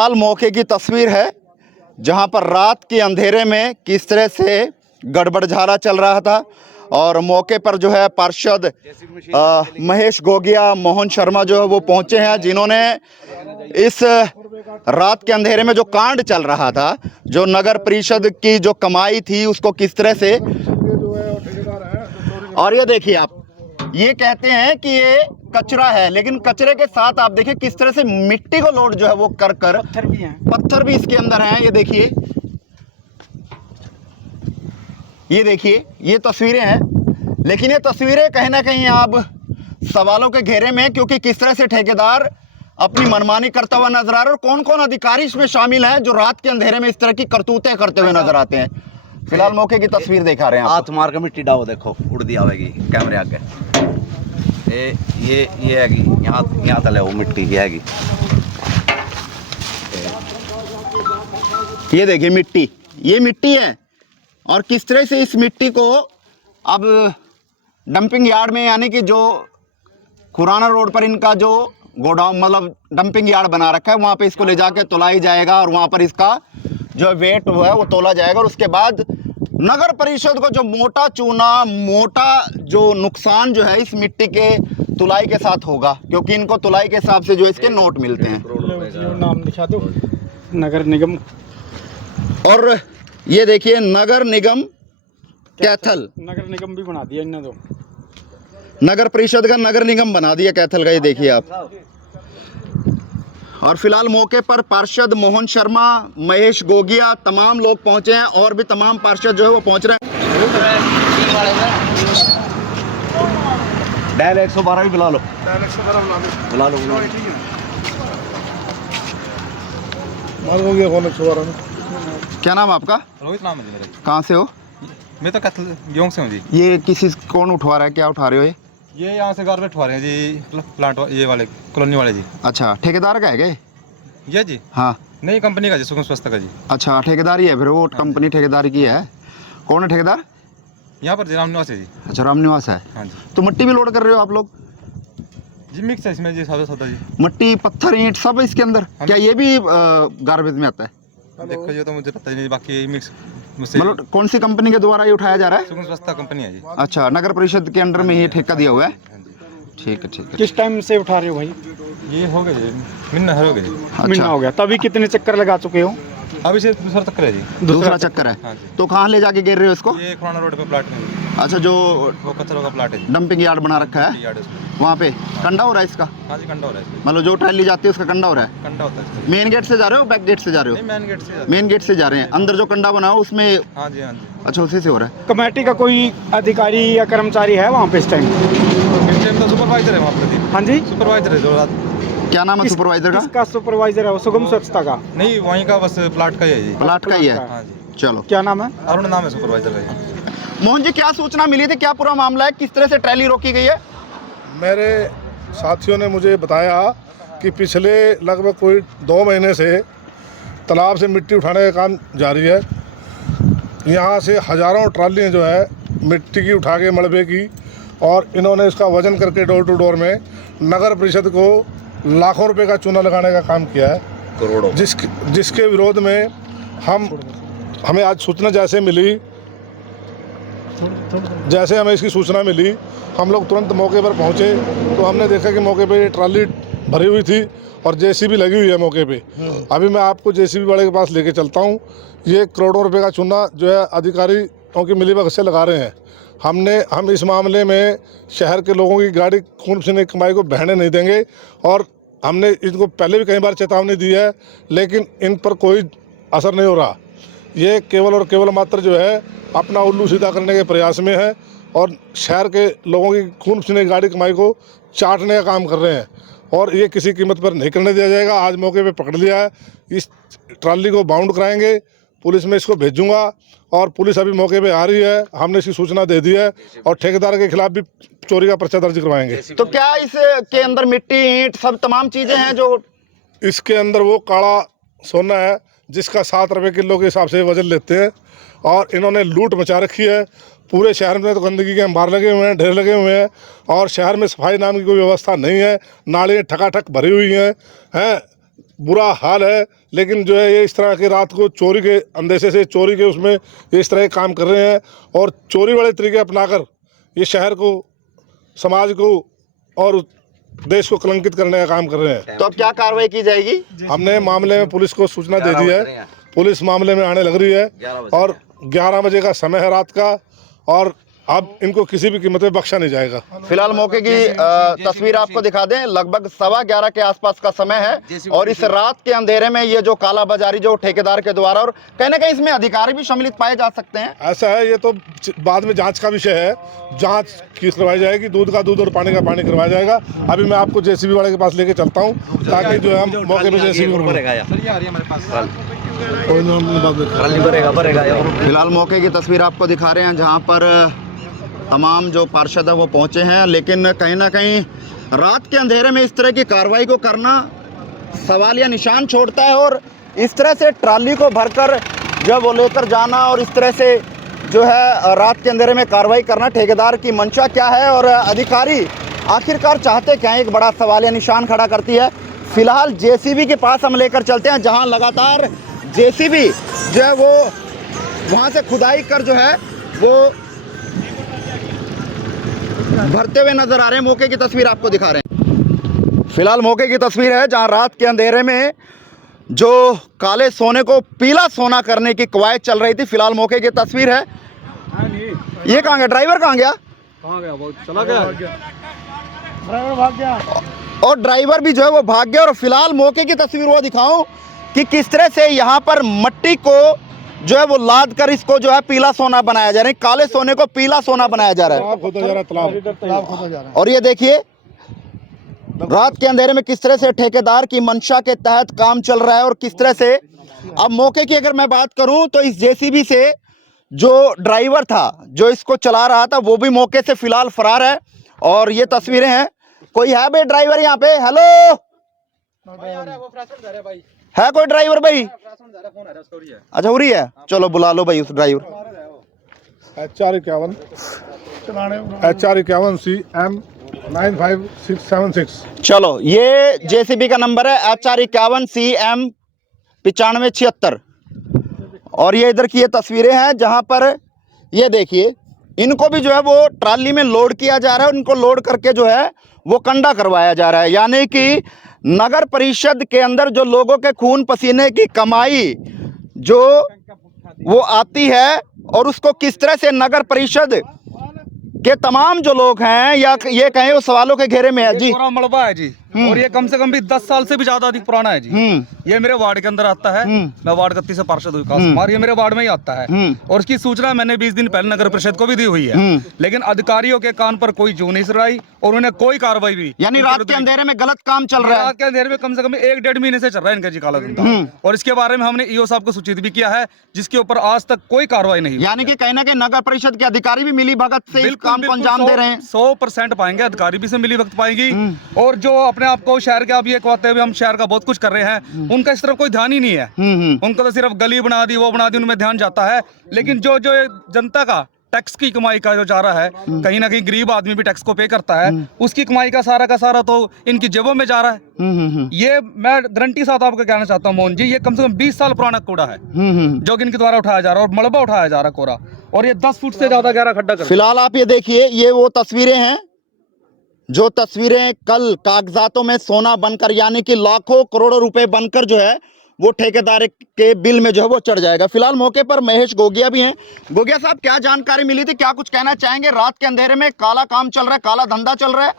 हाल मौके की तस्वीर है जहां पर रात के अंधेरे में किस तरह से गड़बड़झाला चल रहा था और मौके पर जो है पार्षद महेश गोगिया, मोहन शर्मा जो है वो पहुंचे हैं, जिन्होंने इस रात के अंधेरे में जो कांड चल रहा था, जो नगर परिषद की जो कमाई थी उसको किस तरह से, और ये देखिए आप, ये कहते हैं कि ये कचरा है, लेकिन कचरे के साथ आप देखिए किस तरह से मिट्टी को लोड जो है वो कर पत्थर भी इसके अंदर हैं। ये देखिए ये तस्वीरें हैं, लेकिन ये तस्वीरें कहीं ना कहीं अब सवालों के घेरे में, क्योंकि किस तरह से ठेकेदार अपनी मनमानी करता हुआ नजर आ रहा है और कौन कौन अधिकारी इसमें शामिल हैं जो रात के अंधेरे में इस तरह की करतूतें करते हुए नजर आते हैं। फिलहाल मौके की तस्वीर दिखा रहे हैं। हाथ मार के मिट्टी डाओ, देखो उड़ती आवेगी कैमरे आगे। ये हैगी यहाँ तले वो मिट्टी ये हैगी। ये देखिए मिट्टी, ये मिट्टी है और किस तरह से इस मिट्टी को अब डंपिंग यार्ड में, यानी कि जो खुराना रोड पर इनका जो गोडाउन मतलब डंपिंग यार्ड बना रखा है, वहाँ पे इसको ले जाके तोलाई जाएगा और वहाँ पर इसका जो वेट है वो तोला जाएगा और उसके बाद नगर परिषद को जो मोटा चूना, मोटा जो नुकसान जो है इस मिट्टी के तुलाई के साथ होगा, क्योंकि इनको तुलाई के हिसाब से जो इसके नोट मिलते हैं। नाम दिखा दो, नगर निगम। और ये देखिए नगर निगम कैथल, नगर निगम भी बना दिया इन्होंने, तो नगर परिषद का नगर निगम बना दिया कैथल का। ये देखिए आप। और फिलहाल मौके पर पार्षद मोहन शर्मा, महेश गोगिया, तमाम लोग पहुंचे हैं और भी तमाम पार्षद जो है वो पहुंच रहे हैं। डायल 112 भी बुला लो, बुला लो। क्या नाम है आपका? रोहित नाम है जी मेरा। कहाँ से हो? मैं तो कैथल योंग से हूँ जी। ये किसी कौन उठवा रहा है, क्या उठा रहे हो ये यहाँ से गार्बेज उठवा रहे हैं जी, प्लांट ये वाले कॉलोनी वाले जी। अच्छा, ठेकेदार का है क्या ये जी? हाँ। नई कंपनी का जी, सुगम स्वास्थ्य का जी। अच्छा, ठेकेदार ही है फिर वो, कंपनी ठेकेदारी की है। कौन है ठेकेदार? यहाँ पर जी राम निवास है जी। अच्छा, राम निवास है। हाँ जी। तो मिट्टी भी लोड कर रहे हो आप लोग? जी मिक्स है इसमें जी, सादा जी। मिट्टी, पत्थर, ईंट सब है इसके अंदर? क्या ये भी गार्बेज में आता है? देखो ये तो मुझे पता ही नहीं, बाकी मिक्स मुझसे। मतलब कौन सी कंपनी के द्वारा ये उठाया जा रहा है? सुगम स्वास्थ्य कंपनी है जी। अच्छा, नगर परिषद के अंडर में ये ठेका दिया हुआ है। हाँ जी। ठीक है, ठीक है। किस टाइम से उठा रहे हो भाई? ये हो गए जी, महीना हो गए जी। महीना हो गया। तभी कितने चक्कर लगा चुके हो? अभी से दूसरा चक्कर है जी। दूसरा चक्कर है। हाँ जी। तो कहाँ ले जाके गिर रहे हो इसको? ये खुराना रोड पे प्लाट में। अच्छा, जो वो कचरों का प्लाट है, डंपिंग यार्ड बना रखा है यार्ड उसमें। वहाँ पे कंडा हो रहा है इसका? हाँ जी, कंडा हो रहा है इसमें। मतलब जो ट्रैली जाती है उसका कंडा हो रहा है? कंडा होता है इसमें। मेन गेट से जा रहे हो, बैक गेट से जा रहे नहीं, हो? मेन गेट से जाते मेन गेट से जा रहे हैं। अंदर जो कंडा बना हो उसमें? हाँ जी, हाँ जी। अच्छा, उसी से हो रहा है। कमेटी का कोई अधिकारी या कर्मचारी है वहाँ पे इस टाइम? इस टाइम तो सुपरवाइजर है वहाँ पर जी। हाँ जी। सुपरवाइजर है जो रात। क्या नाम है सुपरवाइजर का? किसका सुपरवाइजर है वो? सुगम स्वच्छता का? नहीं, वहीं का बस प्लाट का ही है जी। प्लाट का ही है। हाँ जी। चलो। क्या नाम है? अरुण नाम है सुपरवाइजर का जी। मोहन जी, क्या सूचना मिली थी, क्या पूरा मामला है, किस तरह से ट्रैली रोकी गई है? मेरे साथियों ने मुझे बताया कि पिछले लगभग कोई 2 महीने से तालाब से मिट्टी उठाने का काम जारी है। यहाँ से हज़ारों ट्रालियाँ जो है मिट्टी की उठा के मलबे की, और इन्होंने इसका वजन करके डोर टू डोर में नगर परिषद को लाखों रुपए का चूना लगाने का काम किया है, करोड़ों। जिसके विरोध में हमें आज सूचना जैसे हमें इसकी सूचना मिली, हम लोग तुरंत मौके पर पहुंचे तो हमने देखा कि मौके पे ये ट्राली भरी हुई थी और जेसीबी लगी हुई है मौके पे। अभी मैं आपको जेसीबी वाले के पास लेके चलता हूं। ये करोड़ों रुपए का चूना जो है अधिकारियों की मिलीभगत से लगा रहे हैं। हम इस मामले में शहर के लोगों की गाड़ी खून पसीने की कमाई को बहने नहीं देंगे, और हमने इनको पहले भी कई बार चेतावनी दी है, लेकिन इन पर कोई असर नहीं हो रहा। ये केवल और केवल मात्र जो है अपना उल्लू सीधा करने के प्रयास में है और शहर के लोगों की खून पसीने की गाड़ी कमाई को चाटने का काम कर रहे हैं, और ये किसी कीमत पर नहीं करने दिया जाएगा। आज मौके पे पकड़ लिया है, इस ट्राली को बाउंड कराएंगे, पुलिस में इसको भेजूंगा, और पुलिस अभी मौके पे आ रही है, हमने इसकी सूचना दे दी है, और ठेकेदार के खिलाफ भी चोरी का पर्चा दर्ज करवाएंगे। तो क्या इसके अंदर मिट्टी, ईंट, सब तमाम चीजें हैं जो? इसके अंदर वो काला सोना है जिसका 7 रुपये किलो के हिसाब से वजन लेते हैं, और इन्होंने लूट मचा रखी है। पूरे शहर में तो गंदगी के अंबार लगे हुए हैं, ढेर लगे हुए हैं, और शहर में सफाई नाम की कोई व्यवस्था नहीं है। नालियाँ ठकाठक भरी हुई हैं। बुरा हाल है। लेकिन जो है ये इस तरह के रात को चोरी के अंदेशे से चोरी के उसमें ये इस तरह के काम कर रहे हैं और चोरी वाले तरीके अपनाकर ये शहर को, समाज को और देश को कलंकित करने का काम कर रहे हैं। तो अब क्या कार्रवाई की जाएगी? हमने मामले में पुलिस को सूचना दे दी है, पुलिस मामले में आने लग रही है और 11 बजे का समय है रात का और अब इनको किसी भी कीमत में बख्शा नहीं जाएगा। फिलहाल मौके की तस्वीर आपको दिखा दें। लगभग 11:15 के आसपास का समय है और इस रात के अंधेरे में ये जो कालाबाजारी जो ठेकेदार के द्वारा, और कहीं ना कहीं इसमें अधिकारी भी सम्मिलित पाए जा सकते हैं। ऐसा है, ये तो बाद में जांच का विषय है, जांच की करवाई जाएगी, दूध का दूध और पानी का पानी करवाया जाएगा। अभी मैं आपको जेसीबी वाले के पास लेके चलता हूँ ताकि जो है हम मौके पे जेसीबी फिलहाल मौके की तस्वीर आपको दिखा रहे हैं जहाँ पर तमाम जो पार्षद है वो पहुंचे हैं, लेकिन कहीं ना कहीं रात के अंधेरे में इस तरह की कार्रवाई को करना सवालिया निशान छोड़ता है। और इस तरह से ट्राली को भरकर जब वो लेकर जाना और इस तरह से जो है रात के अंधेरे में कार्रवाई करना, ठेकेदार की मंशा क्या है और अधिकारी आखिरकार चाहते क्या है, एक बड़ा सवालिया निशान खड़ा करती है। फिलहाल जेसीबी के पास हम लेकर चलते हैं जहाँ लगातार जेसीबी जो है वो वहाँ से खुदाई कर जो है वो भरते हुए नजर आ रहे हैं। मौके की तस्वीर आपको दिखा रहे हैं। फिलहाल मौके की तस्वीर है जहां रात के अंधेरे में जो काले सोने को पीला सोना करने की कवायद चल रही थी। फिलहाल मौके की तस्वीर है। ये कहाँ गया ड्राइवर? कहाँ गया? वो चला गया, ड्राइवर भाग गया और ड्राइवर भी जो है वो भाग गया। और फिलहाल मौके की तस्वीर वो दिखाऊं कि किस तरह से यहाँ पर मट्टी को जो है वो लाद कर इसको जो है पीला सोना बनाया जा रहा है, काले सोने को पीला सोना बनाया जा रहा है। और ये देखिए रात के अंधेरे में किस तरह से ठेकेदार की मंशा के तहत काम चल रहा है और किस तरह से। अब मौके की अगर मैं बात करूं तो इस जेसीबी से जो ड्राइवर था जो इसको चला रहा था वो भी मौके से फिलहाल फरार है। और ये तस्वीरें हैं। कोई है भाई ड्राइवर यहाँ पे? हेलो, है कोई ड्राइवर भाई? अच्छा हो रही है, चलो बुला लो भाई उस ड्राइवर। HR51 CM 95676। चलो ये जेसीबी का नंबर है HR51 CM 9576। और ये इधर की ये तस्वीरें हैं जहां पर ये देखिए इनको भी जो है वो ट्राली में लोड किया जा रहा है। उनको लोड करके जो है वो कंडा करवाया जा रहा है। यानी कि नगर परिषद के अंदर जो लोगों के खून पसीने की कमाई जो वो आती है और उसको किस तरह से नगर परिषद के तमाम जो लोग हैं या ये कहें वो सवालों के घेरे में है जी। पूरा मलबा है जी और ये कम से कम भी 10 साल से भी ज्यादा अधिक पुराना है जी। ये मेरे वार्ड के अंदर आता है। मैं वार्ड 31 से पार्षद हुई कुमार, ये मेरे वार्ड में ही आता है और इसकी सूचना मैंने 20 दिन पहले नगर परिषद को भी दी हुई है। लेकिन अधिकारियों के कान पर कोई जू नहीं सराई और उन्हें कोई कार्रवाई भी, यानी रात के अंधेरे में गलत काम चल रहा है। रात के अंधेरे में कम से कम 1-1.5 महीने से चल रहा है इनका जी काला धंधा। और इसके बारे में हमने ईओ साहब को सूचित भी किया है जिसके ऊपर आज तक कोई कार्रवाई नहीं। यानी कि कहीं ना कहीं नगर परिषद के अधिकारी भी मिली भगत से इस काम को अंजाम दे रहे हैं। 100% पाएंगे, अधिकारी भी से मिली वक्त पाएंगी। और जो अपने आप को शहर के आप ये कहते हुए हम शहर का बहुत कुछ कर रहे हैं, उनका इस तरफ कोई ध्यान ही नहीं है। उनको तो सिर्फ गली बना दी वो बना दी उनमें ध्यान जाता है। लेकिन जो जो जनता का टैक्स की कमाई का जो जा रहा है, कहीं ना कहीं गरीब आदमी भी टैक्स को पे करता है, उसकी कमाई का सारा तो इनकी जेबों में जा रहा है। ये मैं गारंटी साथ आपको कहना चाहता हूँ मोहन जी, ये कम से कम 20 साल पुराना कूड़ा है जो कि इनके द्वारा उठाया जा रहा है और मलबा उठाया जा रहा है कोरा, और ये 10 फुट से ज्यादा गहरा खड्डा कर। फिलहाल आप ये देखिए ये वो तस्वीरें हैं जो तस्वीरें कल कागजातों में सोना बनकर यानी कि लाखों करोड़ों रुपए बनकर जो है वो ठेकेदार के बिल में जो है वो चढ़ जाएगा। फिलहाल मौके पर महेश गोगिया भी हैं। गोगिया साहब क्या जानकारी मिली थी, क्या कुछ कहना चाहेंगे? रात के अंधेरे में काला काम चल रहा है, काला धंधा चल रहा है।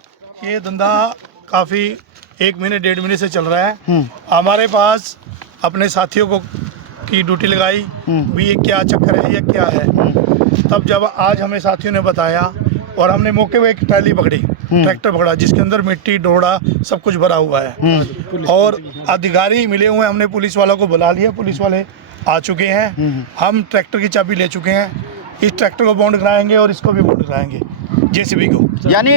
ये धंधा काफी 1 महीने 1.5 महीने से चल रहा है। हमारे पास अपने साथियों को की ड्यूटी लगाई भी ये क्या चक्कर है, ये क्या है। तब जब आज हमें साथियों ने बताया और हमने मौके पे एक ट्राली पकड़ी, ट्रैक्टर पकड़ा जिसके अंदर मिट्टी डोड़ा सब कुछ भरा हुआ है और अधिकारी मिले हुए हैं। हमने पुलिस वालों को बुला लिया, पुलिस वाले आ चुके हैं। हम ट्रैक्टर की चाबी ले चुके हैं। इस ट्रैक्टर को बॉन्ड कराएंगे और इसको भी बॉन्ड कराएंगे जेसीबी को। यानी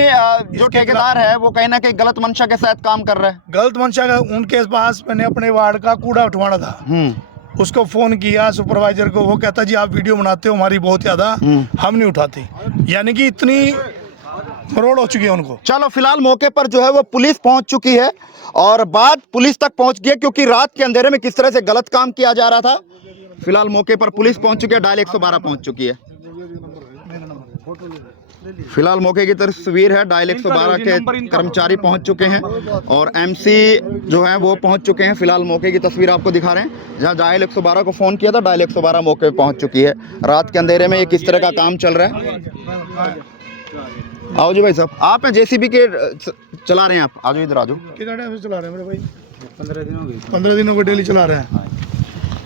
जो ठेकेदार है वो कहीं ना कहीं गलत मंशा के साथ काम कर रहा है। गलत मंशा का उनके पास मैंने अपने वार्ड का कूड़ा उठवाना था, उसको फोन किया सुपरवाइजर को, वो कहता जी आप वीडियो बनाते हो हमारी बहुत ज़्यादा, हम नहीं उठाते। यानी कि इतनी फरौड हो चुकी है उनको। चलो फिलहाल मौके पर जो है वो पुलिस पहुंच चुकी है और बात पुलिस तक पहुंच गई है, क्योंकि रात के अंधेरे में किस तरह से गलत काम किया जा रहा था। फिलहाल मौके पर पुलिस पहुंच चुकी है, डायल 112 पहुंच चुकी है। फिलहाल मौके की तस्वीर है, डायल 112 के कर्मचारी पहुंच चुके हैं और एमसी जो है वो पहुंच चुके हैं। फिलहाल मौके की तस्वीर आपको दिखा रहे हैं, जहां डायल 112 को फ़ोन किया था, डायल 112 मौके पे पहुंच चुकी है। रात के अंधेरे में ये किस तरह का काम चल रहा है। आओ जी भाई साहब, आप हैं जेसीबी के चला रहे हैं, आप आ जाओ, इधर आ जाओ। कितना टाइम से चला रहे हैं मेरे भाई? 15 दिनों को डेली चला रहे हैं।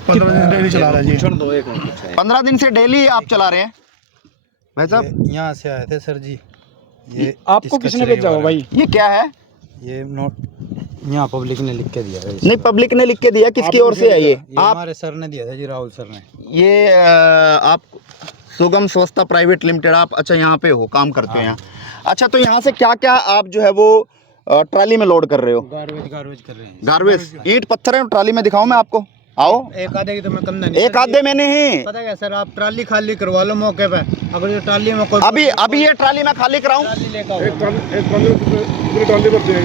15 दिन डेली चला रहे हैं जी। 15 दिन से डेली आप चला रहे हैं भाई साहब? यहाँ से आए थे सर जी। ये आपको किसने भेजा हुआ भाई? ये क्या है? ये नोट यहाँ पब्लिक ने लिख के दिया है। नहीं, पब्लिक ने लिख के दिया, किसकी ओर से है ये? आप हमारे सर ने दिया था जी, राहुल सर ने। ये आप सुगम स्वच्छता प्राइवेट लिमिटेड, आप अच्छा यहाँ पे हो, काम करते हैं यहाँ। अच्छा, तो यहाँ से क्या क्या आप जो है वो ट्राली में लोड कर रहे हो? गार्बेज कर रहे हैं। गार्बेज, ईंट पत्थर है ट्राली में, दिखाऊं मैं आपको? आओ, एक आधे की तो मैं कम नहीं। एक आधे में नहीं, पता क्या सर, आप ट्राली खाली करवा लो मौके पे। अगर जो ट्राली में कोई अभी ये ट्राली मैं खाली कराऊं? ट्राली लेकर आओ। एक ट्राली भरते हैं,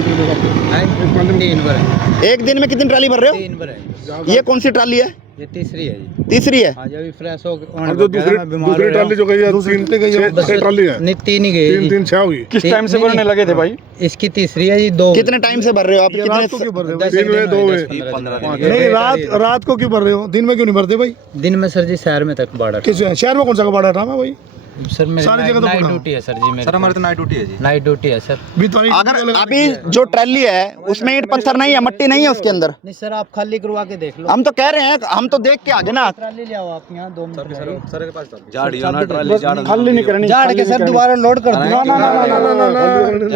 3 बार है। एक दिन में कितनी ट्राली भर रहे हो? 3 बार है। ये कौन सी ट्राली है? ये तीसरी है जी। तीसरी है। आज अभी फ्रेश हो और जो दूसरी ट्राली जो गई है, 6 ट्राली है। नहीं 3 ही गई है जी। 3 6 होगी। किस टाइम से भरने लगे थे भाई? इसकी तीसरी है जी। 2 कितने टाइम से भर रहे हो आप? रात को क्यों भर रहे हो? 3 हुए, 2 हुए। 15 नहीं, रात को क्यों भर रहे हो? दिन में क्यों नहीं भरते भाई? दिन में सर जी शहर में तक बाड़ा। किस शहर में कौन सा बाड़ा था भाई? सर मेरी सारी जगह तो नाइट पूरा। ड्यूटी है सर जी मेरी। सर हमारे तो नाइट ड्यूटी है जी। नाइट ड्यूटी है सर। अगर अभी जो ट्राली है उसमें ईंट पत्थर नहीं है, मट्टी नहीं है उसके अंदर? नहीं सर, आप खाली करवा के देख लो। हम तो कह रहे हैं, हम तो देख के आगे ना। ट्राली ले आओ आप यहाँ 2 मिनट। सर के पास झाड़ियों ना ट्राली झाड़ खाली नहीं करनी, झाड़ के सर दोबारा लोड कर दो।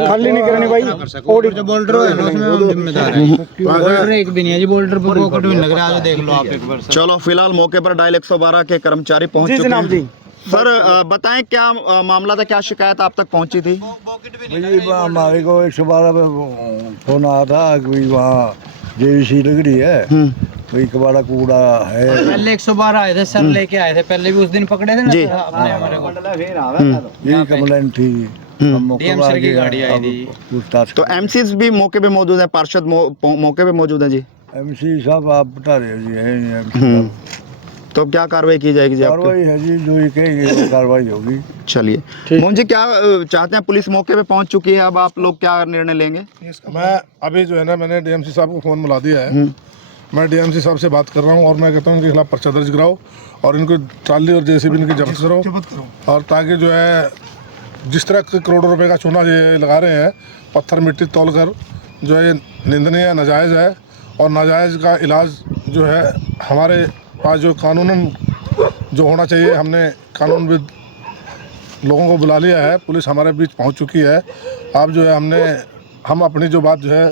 खाली नहीं करनी भाई। और जो बोल्डर है ना उसमें हम जिम्मेदार हैं। बोल्डर एक भी नहीं है जी, बोल्डर पर पॉकेट में लग रहा है, देख लो आप एक बार। चलो फिलहाल मौके पर डायल 112 के कर्मचारी पहुंच जी चुके जनाब जी। हैं। सर बताएं क्या मामला था, क्या शिकायत आप तक पहुंची थी? हमारे को 112 पे फोन आया था कि वहाँ जेवीसी लग रही है, कोई कबाड़ा कूड़ा है। पहले 112 आए थे सर, लेके आए थे पहले भी, उस दिन पकड़े थे ना जी। सर आपने हमारे को। यही कंप्लेंट थी। हम मौके डीएम पर सर की आके गाड़ी आई अब थी। पूछताछ तो एमसीज भी मौके पे मौजूद है, पार्षद मौके पे मौजूद है जी। एमसी साहब आप बता रहे हो जी, है नहीं MC साहब। तो क्या कार्रवाई की जाएगी जी आपकी? कार्रवाई है जी, जो ये कहेगी वो कार्रवाई होगी। चलिए मोहन जी, क्या चाहते हैं? पुलिस मौके पे पहुंच चुकी है, अब आप लोग क्या निर्णय लेंगे? मैं अभी जो है ना, मैंने डीएमसी साहब को फ़ोन मिला दिया है। मैं डीएमसी साहब से बात कर रहा हूँ और मैं कहता हूँ इनके खिलाफ पर्चा दर्ज कराओ और इनको ट्राली और जेसीबी इनकी जब्त करो, और ताकि जो है जिस तरह के करोड़ों रुपए का चूना ये लगा रहे हैं, पत्थर मिट्टी तोल कर, जो है निंदनीय है, नाजायज़ है। और नाजायज़ का इलाज जो है हमारे पास जो कानूनन जो होना चाहिए, हमने कानूनविद लोगों को बुला लिया है, पुलिस हमारे बीच पहुंच चुकी है। अब जो है हम अपनी जो बात जो है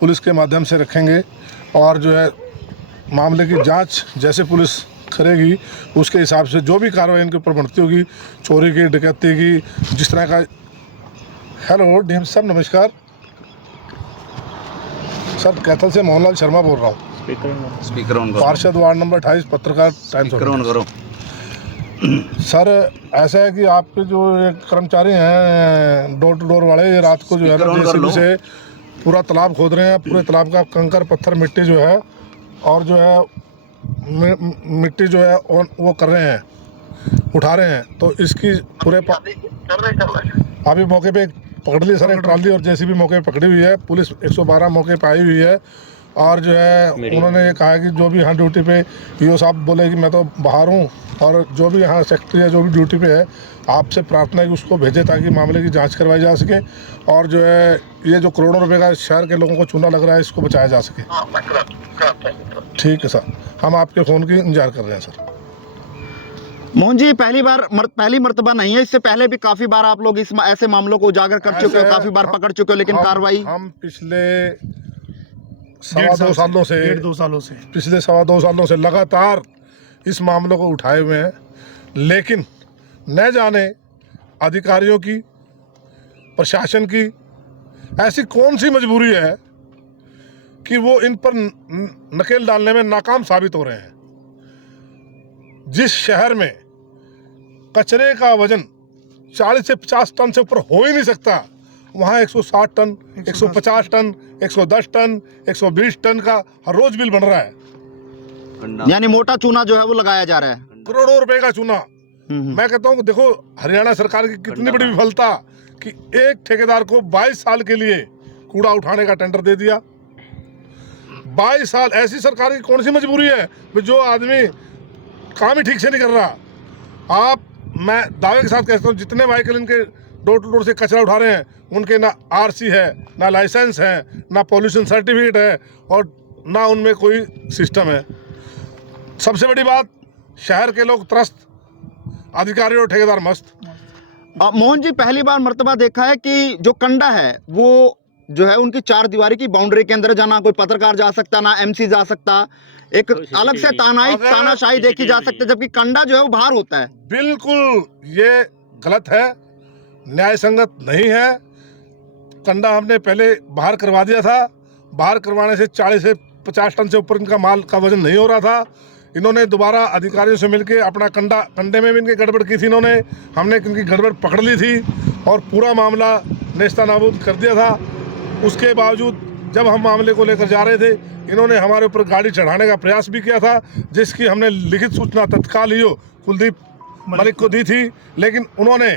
पुलिस के माध्यम से रखेंगे और जो है मामले की जांच जैसे पुलिस करेगी उसके हिसाब से जो भी कार्रवाई इनके ऊपर बनती होगी, चोरी की, डकैती की, जिस तरह का। हेलो डीएम साहब नमस्कार। सर कैथल से मोहनलाल शर्मा बोल रहा हूँ, स्पीकर ऑन करो। पार्षद वार्ड नंबर 28, पत्रकार टाइम्स ऑफ स्पीकर ऑन करो। सर ऐसा है कि आपके जो ये कर्मचारी हैं डोर टू डोर वाले, ये रात को जो है ना जेसीबी से पूरा तालाब खोद रहे हैं, पूरे तालाब का कंकर पत्थर मिट्टी जो है और जो है मिट्टी जो है वो कर रहे हैं, उठा रहे हैं। तो इसकी पूरे अभी मौके पे पकड़ ली सर, एक ट्राली और जेसीबी मौके पे पकड़ी हुई है। पुलिस 112 मौके पे आई हुई है और जो है उन्होंने ये कहा कि जो भी यहाँ ड्यूटी पे, ईओ साहब बोले कि मैं तो बाहर हूँ, और जो भी यहाँ सेक्रेटरी है जो भी ड्यूटी पे है, आपसे प्रार्थना है कि उसको भेजें ताकि मामले की जांच करवाई जा सके और जो है ये जो करोड़ों रुपए का शहर के लोगों को चूना लग रहा है इसको बचाया जा सके। ठीक है सर, हम आपके फ़ोन की इंतजार कर रहे हैं सर। मोहन जी, पहली मर्तबा नहीं है, इससे पहले भी काफी बार आप लोग ऐसे मामलों को उजागर कर चुके हो, काफी बार पकड़ चुके हो, लेकिन कार्रवाई हम पिछले 2.25 सालों से, पिछले 2.25 सालों से लगातार इस मामलों को उठाए हुए हैं, लेकिन न जाने अधिकारियों की, प्रशासन की ऐसी कौन सी मजबूरी है कि वो इन पर नकेल डालने में नाकाम साबित हो रहे हैं। जिस शहर में कचरे का वजन 40 से 50 टन से ऊपर हो ही नहीं सकता, वहाँ 160 टन, 150 टन, 110 टन, 120 टन का हर रोज बिल बन रहा है। यानी मोटा चूना जो है वो लगाया जा रहा है। करोड़ों रुपए का चूना। मैं कहता हूँ देखो हरियाणा सरकार की कितनी बड़ी विफलता कि एक ठेकेदार को 22 साल के लिए कूड़ा उठाने का टेंडर दे दिया। 22 साल। ऐसी सरकार की कौन सी मजबूरी है कि जो आदमी काम ही ठीक से नहीं कर रहा। मैं दावे के साथ कहता हूँ जितने व्हीकल इनके डोर टू डोर से कचरा उठा रहे हैं उनके ना आरसी है, ना लाइसेंस है, ना पॉल्यूशन सर्टिफिकेट है और ना उनमें कोई सिस्टम है। सबसे बड़ी बात, शहर के लोग त्रस्त, अधिकारी और ठेकेदार मस्त। मोहन जी, पहली बार मर्तबा देखा है कि जो कंडा है वो जो है उनकी 4 दीवारी की बाउंड्री के अंदर जाना कोई पत्रकार जा सकता, ना एमसी जा सकता, एक अलग से तानाशाही देखी जा सकती है, जबकि कंडा जो है वो बाहर होता है। बिल्कुल ये गलत है, न्याय संगत नहीं है। कंडा हमने पहले बाहर करवा दिया था। बाहर करवाने से 40 से 50 टन से ऊपर इनका माल का वजन नहीं हो रहा था। इन्होंने दोबारा अधिकारियों से मिलकर अपना कंडे में भी इनके गड़बड़ की थी इन्होंने। हमने इनकी गड़बड़ पकड़ ली थी और पूरा मामला नेस्ता नाबूद कर दिया था। उसके बावजूद जब हम मामले को लेकर जा रहे थे इन्होंने हमारे ऊपर गाड़ी चढ़ाने का प्रयास भी किया था, जिसकी हमने लिखित सूचना तत्काल ही कुलदीप मलिक को दी थी, लेकिन उन्होंने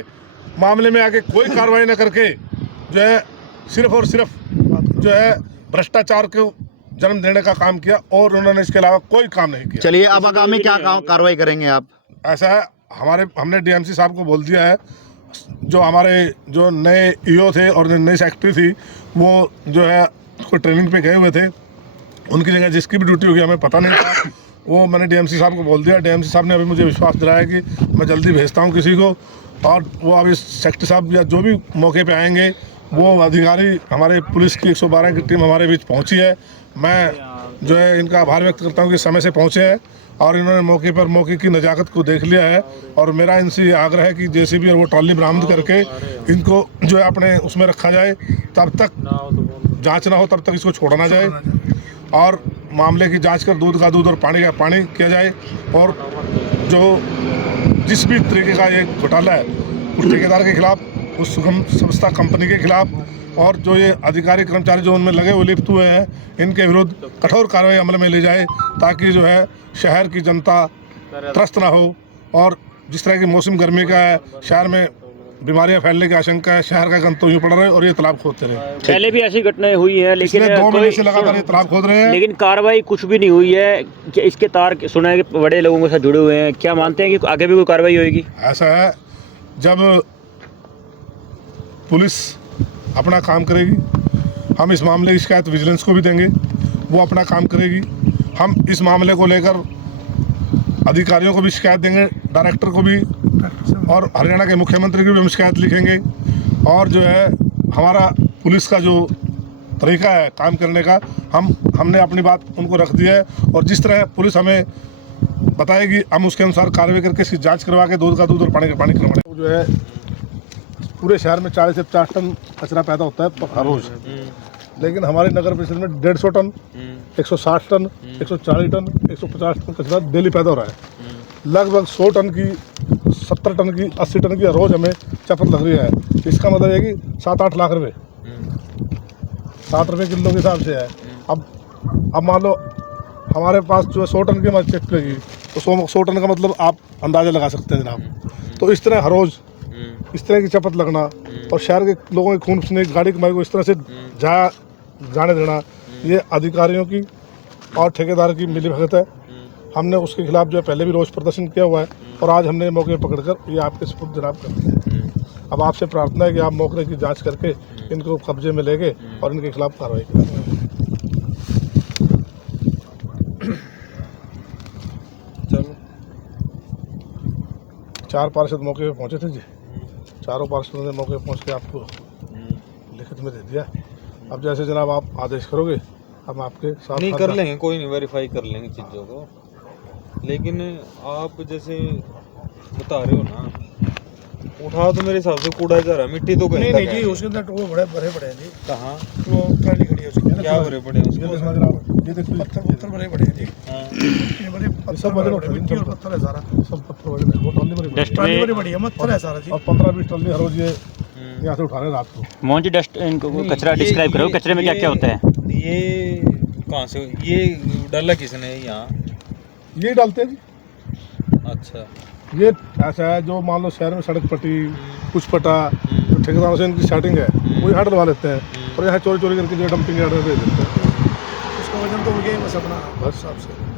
मामले में आके कोई कार्रवाई न करके जो है सिर्फ और सिर्फ जो है भ्रष्टाचार को जन्म देने का काम किया और उन्होंने इसके अलावा कोई काम नहीं किया। चलिए, अब आगामी क्या कार्रवाई करेंगे आप? ऐसा है, हमने डीएमसी साहब को बोल दिया है, जो हमारे जो नए ईओ थे और नई सेक्रेटरी थी वो जो है कोई ट्रेनिंग पे गए हुए थे, उनकी जगह जिसकी भी ड्यूटी होगी हमें पता नहीं था, वो मैंने डीएमसी साहब को बोल दिया। डीएमसी साहब ने अभी मुझे विश्वास दिलाया कि मैं जल्दी भेजता हूँ किसी को, और वो अभी सेक्रेटरी साहब या जो भी मौके पे आएंगे वो अधिकारी, हमारे पुलिस की 112 की टीम हमारे बीच पहुँची है। मैं जो है इनका आभार व्यक्त करता हूँ कि समय से पहुँचे हैं और इन्होंने मौके की नज़ाकत को देख लिया है। और मेरा इनसे आग्रह है कि जेसीबी और वो ट्रॉली बरामद करके इनको जो है अपने उसमें रखा जाए, तब तक जांच ना हो तब तक इसको छोड़ा ना जाए और मामले की जांच कर दूध का दूध और पानी का पानी किया जाए। और जो जिस भी तरीके का ये घोटाला है उस ठेकेदार के खिलाफ, उस सुगम संस्था कंपनी के खिलाफ और जो ये अधिकारी कर्मचारी जो उनमें लगे हुए लिप्त हुए हैं इनके विरुद्ध कठोर कार्रवाई अमल में ले जाए, ताकि जो है शहर की जनता त्रस्त ना हो। और जिस तरह की मौसम गर्मी का है, शहर में बीमारियां फैलने की आशंका है, शहर का गंद तो यूँ पड़ रहा है और ये तालाब खोदते रहे। पहले भी ऐसी घटनाएं हुई है लेकिन 2 महीने से लगातार ये तालाब खोद रहे हैं, लेकिन कार्रवाई कुछ भी नहीं हुई है। इसके तार सुना है कि बड़े लोगों के साथ जुड़े हुए हैं, क्या मानते हैं कि आगे भी कोई कार्रवाई होगी? ऐसा है, जब पुलिस अपना काम करेगी हम इस मामले की शिकायत विजिलेंस को भी देंगे, वो अपना काम करेगी। हम इस मामले को लेकर अधिकारियों को भी शिकायत देंगे, डायरेक्टर को भी, और हरियाणा के मुख्यमंत्री की भी हम शिकायत लिखेंगे। और जो है हमारा पुलिस का जो तरीका है काम करने का, हमने अपनी बात उनको रख दी है और जिस तरह पुलिस हमें बताएगी हम उसके अनुसार कार्रवाई करके इसकी जांच करवा के दूध का दूध और पानी का पानी करवाएंगे। जो है पूरे शहर में 40 से 50 टन कचरा पैदा होता है हर रोज़, लेकिन हमारे नगर परिषद में 150 टन, 160 टन, 140 टन, 150 टन कचरा डेली पैदा हो रहा है। लगभग 100 टन की, 70 टन की, 80 टन की रोज़ हमें चपत लग रही है। इसका मतलब है कि 7-8 लाख रुपए, 7 रुपये किलो के हिसाब से है। अब मान लो हमारे पास जो है 100 टन की हमारी चेक लगेगी तो 100 टन का मतलब आप अंदाज़ा लगा सकते हैं जनाब। तो इस तरह हर रोज़ इस तरह की चपत लगना और शहर के लोगों के खून पसीने गाड़ी कमाई को इस तरह से जाने देना, ये अधिकारियों की और ठेकेदार की मिलीभगत है। हमने उसके खिलाफ जो है पहले भी रोष प्रदर्शन किया हुआ है और आज हमने मौके पर पकड़कर ये आपके सुपुर्द जनाब कर दिया है। अब आपसे प्रार्थना है कि आप मौके की जांच करके इनको कब्जे में लेंगे और इनके खिलाफ कार्रवाई करेंगे। चलो 4 पार्षद मौके पर पहुँचे थे जी, चारों पार्षदों ने मौके पर पहुँच के आपको लिखित में दे दिया। अब जैसे जनाब आप आदेश करोगे हम आपके साथ नहीं कर लेंगे, कोई नहीं, वेरीफाई कर लेंगे चीज़ों को। लेकिन आप जैसे बता रहे हो ना उठा तो मेरे हिसाब से कूड़ा जा रहा है, मिट्टी तो कहीं नहीं तक नहीं है। जी, उसके अंदर टोए बड़े भरे पड़े हैं जी। कहाँ वो ट्राली खड़ी है उसके अंदर। क्या भरे पड़े हैं उसको? ये देखो पत्थर पत्थर भरे पड़े हैं जी। हाँ। ये बड़े पत्थर भरे पड़े हैं, मिट्टी और पत्थर है सारा। सब पत्थर वगैरह है, वो ट्राली भरी पड़ी डस्ट ट्राली में बड़ी बड़ी है, पत्थर है सारा जी। है। और 15-20 ट्राली हर रोज ये यहाँ से उठा रहे हैं रात को। मोहन जी डस्ट इनको नहीं, कचरा ये- डिस्क्राइब करो, ये- कचरे में क्या क्या होता है? ये कहाँ से ये डाला किसने यहाँ? ये डालते हैं जी। अच्छा। ये ऐसा है जो मान लो शहर में सड़क पट्टी कुछ पटा जो ठेकेदारों से इनकी स्टार्टिंग है वो यहाँ डलवा लेते हैं और यहाँ चोरी चोरी करके जो डंपिंग यार्ड में भेज देते हैं। उसका वजन तो हो गया ही बस अपना बस। हिसाब से।